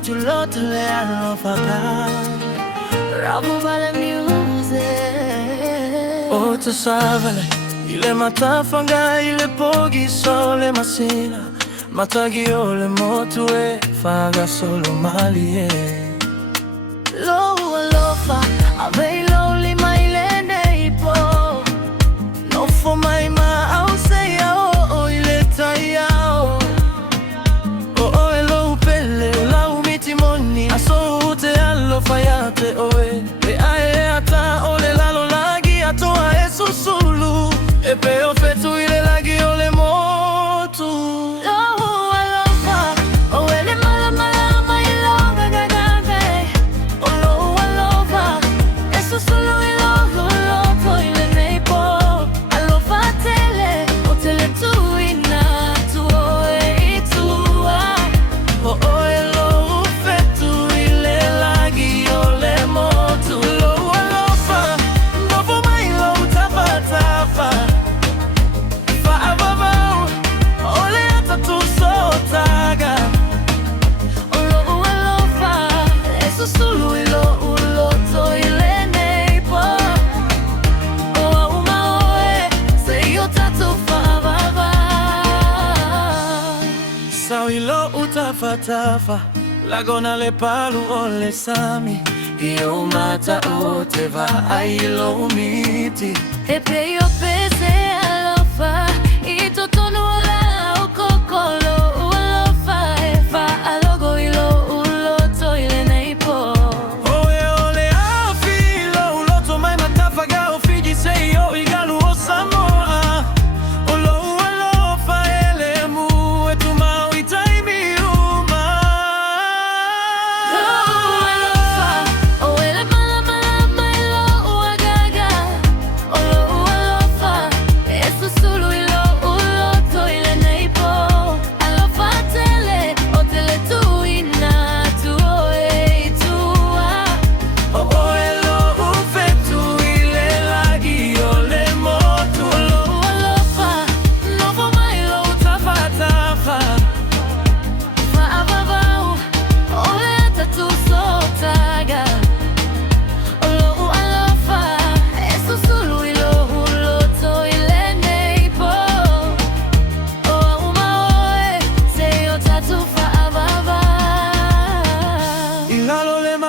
tu l'autre le faga. Rabu vale music. Oh tu savale, ile matafanga ile pogi sole masina. Matagio le motue faga solo malie. Lo alofa, avei lo lima ile neipo. No for my ma au say oh ile tayao. Oh elo pele la umiti moni aso ute allo fayate oe. E ae ata ole lalo lagi atoa e susulu. E peo fetu ile lagi ole motu. Ilo utafatafa lagona le palu ole sami io mata oteva ailo umiti epe yo pese alofa itotono la okokolo alofa efa alogo ilo uloto ile neipo oye ole afilo uloto mai matafaga ofiji seyo igalu osamoa olo alofa elemu etuma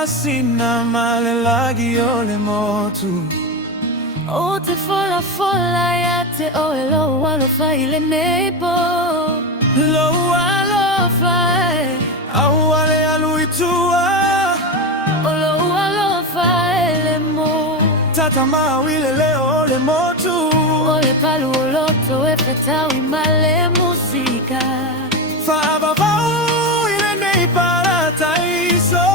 sina male lagi ole motu. O te fola fola ya te oe lo alofa ile neipo. Lo alofa au ale aluitua. O lo alofa ele mo. Tata mau ile leo le motu. Ole palu loto e fetau imale musika. Fa babau ile nei para taiso.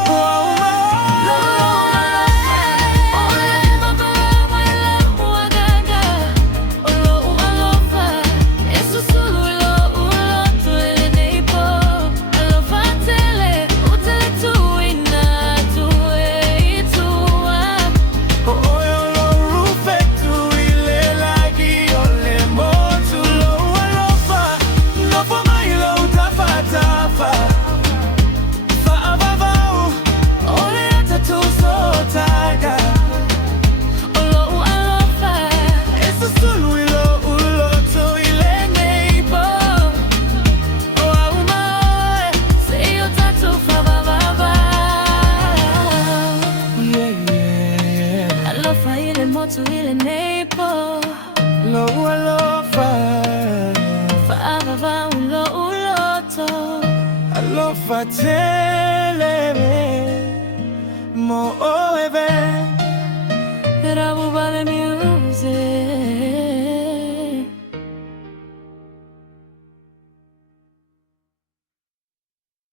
Tu ile neipo lo alofa fa va ulo uloto alofa telebe mo oeve Rabu vale music.